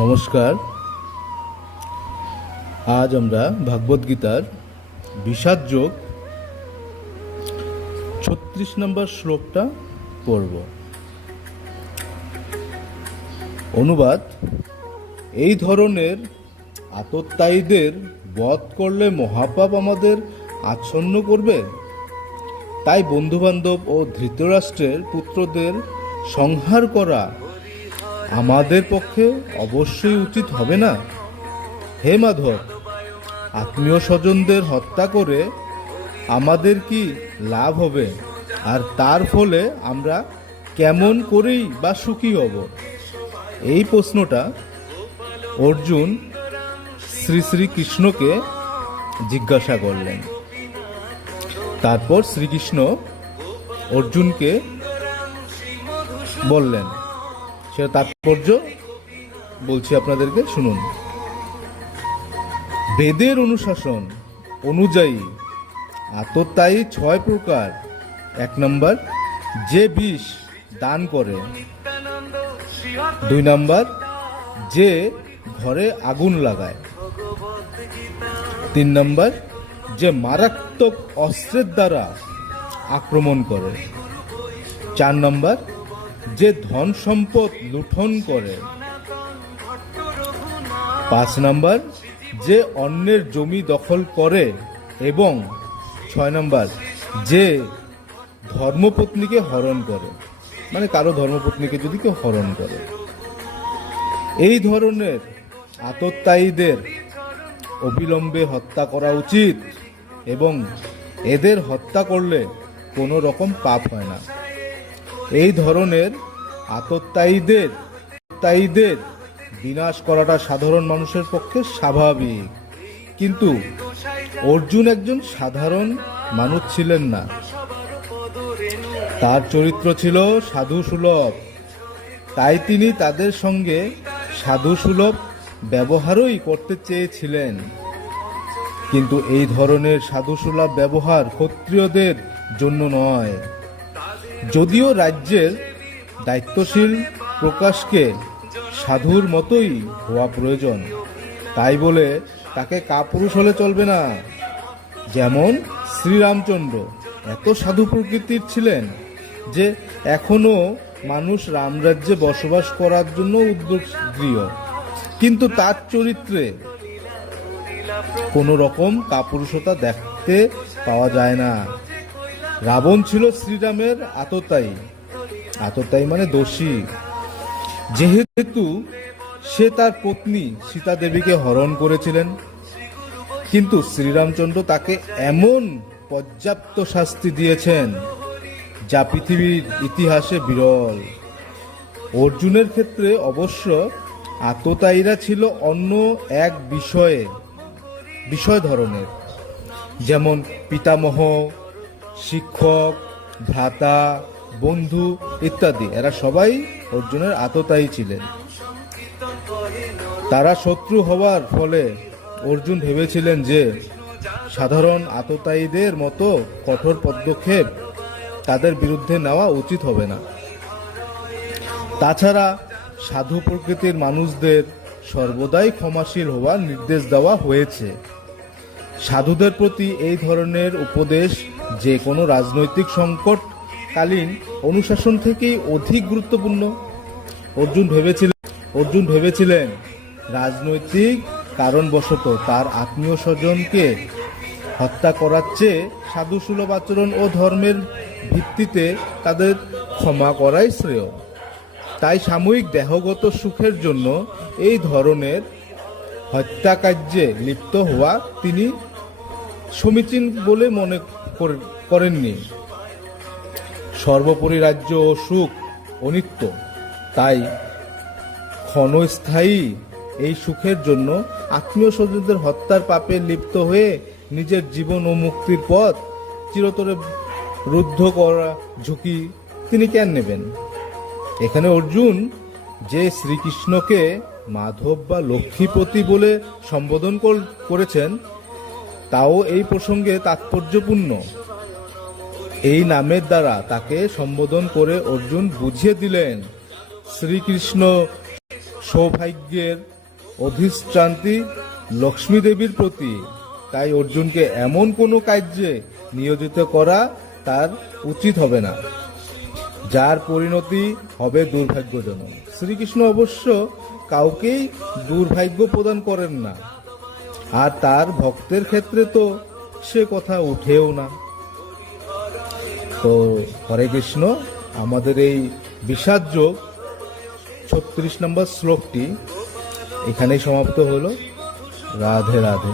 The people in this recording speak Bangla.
নমস্কার। আজ আমরা ভাগবত গীতার বিষাদ যোগ ৩৬ নম্বর শ্লোকটা পড়ব। অনুবাদ: এই ধরনের আততায়ীদের বধ করলে মহাপাপ আমাদের আচ্ছন্ন করবে, তাই বন্ধুবান্ধব ও ধৃতরাষ্ট্রের পুত্রদের সংহার করা আমাদের পক্ষে অবশ্যই উচিত হবে না। হে মাধব, আত্মীয় স্বজনদের হত্যা করে আমাদের কি লাভ হবে, আর তার ফলে আমরা কেমন করেই বা সুখী হব? এই প্রশ্নটা অর্জুন শ্রীকৃষ্ণকে জিজ্ঞাসা করলেন। তারপর শ্রীকৃষ্ণ অর্জুনকে বললেন, সেটা তাৎপর্য বলছি আপনাদেরকে, শুনুন। বেদের অনুশাসন অনুযায়ী আততায়ী 6 প্রকার। 1 নম্বর, যে বিষ দান করে। 2 নম্বর, যে ঘরে আগুন লাগায়। 3 নম্বর, যে মারাত্মক অস্ত্রের দ্বারা আক্রমণ করে। 4 নম্বর, যে ধন সম্পদ লুণ্ঠন করে। 5 নম্বর, যে অন্যের জমি দখল করে। এবং 6 নম্বর, যে ধর্মপত্নীকে হরণ করে, মানে কারো ধর্মপত্নীকে যদি কেউ হরণ করে। এই ধরনের আততায়ীদের অবিলম্বে হত্যা করা উচিত, এবং এদের হত্যা করলে কোনো রকম পাপ হয় না। এই ধরনের আততায়ীদের বিনাশ করাটা সাধারণ মানুষের পক্ষে স্বাভাবিক, কিন্তু অর্জুন একজন সাধারণ মানুষ ছিলেন না। তার চরিত্র ছিল সাধু সুলভ, তাই তিনি তাদের সঙ্গে সাধু সুলভ ব্যবহারই করতে চেয়েছিলেন। কিন্তু এই ধরনের সাধু সুলভ ব্যবহার ক্ষত্রিয়দের জন্য নয়। যদিও রাজ্যের দায়িত্বশীল প্রকাশকে সাধুর মতোই হওয়া প্রয়োজন, তাই বলে তাকে কাপুরুষ হলে চলবে না। যেমন শ্রীরামচন্দ্র এত সাধু প্রকৃতির ছিলেন যে এখনো মানুষ রামরাজ্যে বসবাস করার জন্য উদ্যোগীয়, কিন্তু তার চরিত্রে কোনো রকম কাপুরুষতা দেখতে পাওয়া যায় না। রাবণ ছিল শ্রীরামের আততায়ী মানে দোষী, যেহেতু সে তার পত্নী সীতা দেবীকে হরণ করেছিলেন। কিন্তু শ্রীরামচন্দ্র তাকে এমন পর্যাপ্ত শাস্তি দিয়েছেন যা পৃথিবীর ইতিহাসে বিরল। অর্জুনের ক্ষেত্রে অবশ্য আততায়ীরা ছিল অন্য এক বিষয় ধরনের, যেমন পিতামহ, শিক্ষক, ভ্রাতা, বন্ধু ইত্যাদি। এরা সবাই অর্জুনের আততায়ী ছিলেন। তারা শত্রু হওয়ার ফলে অর্জুন ভেবেছিলেন যে সাধারণ আততায়ীদের মতো কঠোর পদক্ষেপ তাদের বিরুদ্ধে নেওয়া উচিত হবে না। তাছাড়া সাধু প্রকৃতির মানুষদের সর্বদাই ক্ষমাশীল হওয়ার নির্দেশ দেওয়া হয়েছে। সাধুদের প্রতি এই ধরনের উপদেশ যে কোনো রাজনৈতিক সংকটকালীন অনুশাসন থেকেই অধিক গুরুত্বপূর্ণ। অর্জুন ভেবেছিলেন রাজনৈতিক কারণবশত তার আত্মীয় স্বজনকে হত্যা করার চেয়ে সাধুসুলভ আচরণ ও ধর্মের ভিত্তিতে তাদের ক্ষমা করাই শ্রেয়। তাই সাময়িক দেহগত সুখের জন্য এই ধরনের হত্যাকার্যে লিপ্ত হওয়া তিনি সমীচীন বলে মনে করেননি। সর্বোপরি রাজ্য ও সুখ অনিত্য, তাই ক্ষণস্থায়ী এই সুখের জন্য আত্মীয় স্বজনদের হত্যার পাপে লিপ্ত হয়ে নিজের জীবন ও মুক্তির পথ চিরতরে রুদ্ধ করা ঝুঁকি তিনি কেন নেবেন? এখানে অর্জুন যে শ্রীকৃষ্ণকে মাধব বা লক্ষ্মীপতি বলে সম্বোধন করেছেন, তাও এই প্রসঙ্গে তাৎপর্যপূর্ণ। এই নামের দ্বারা তাকে সম্বোধন করে অর্জুন বুঝিয়ে দিলেন শ্রীকৃষ্ণ সৌভাগ্যের অধিষ্ঠান্তি লক্ষ্মী দেবীর প্রতি। তাই অর্জুনকে এমন কোনো কার্যে নিয়োজিত করা তার উচিত হবে না যার পরিণতি হবে দুর্ভাগ্যজনক। শ্রীকৃষ্ণ অবশ্য কাউকেই দুর্ভাগ্য প্রদান করেন না, আর তার ভক্তের ক্ষেত্রে তো সে কথা উঠেও না। তো হরে কৃষ্ণ, আমাদের এই বিষাদযোগ 36 নম্বর শ্লোকটি এখানেই সমাপ্ত হলো। রাধে রাধে।